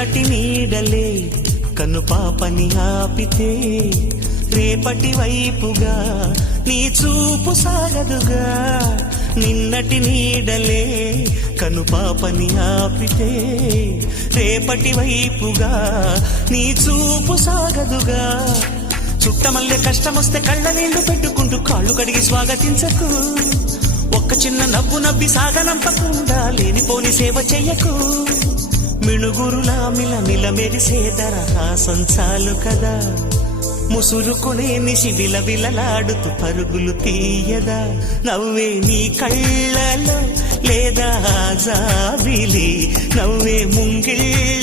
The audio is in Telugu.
నిన్నటి నీడలే కను పాపని ఆపితే రేపటి వైపుగా నీ చూపు సాగదుగా. నిన్నటి నీడలే కను పాపని ఆపితే రేపటి వైపుగా నీ చూపు సాగదుగా. చుట్టమల్లె కష్టమొస్తే కళ్ళ నీళ్లు పెట్టుకుంటూ కాళ్ళు కడిగి స్వాగతించకు. ఒక్క చిన్న నవ్వు నవ్వి సాగనంపకుండా లేనిపోని సేవ చెయ్యకు. మిణుగురులా మిల మెరిసే దరహాసం చాలు కదా. ముసురుకునే నిశి విలవిలలాడుతూ పరుగులు తీయదా. నవ్వే నీ కళ్ళలో లేదా జాబిలి, నవ్వే ముంగిళ్ళ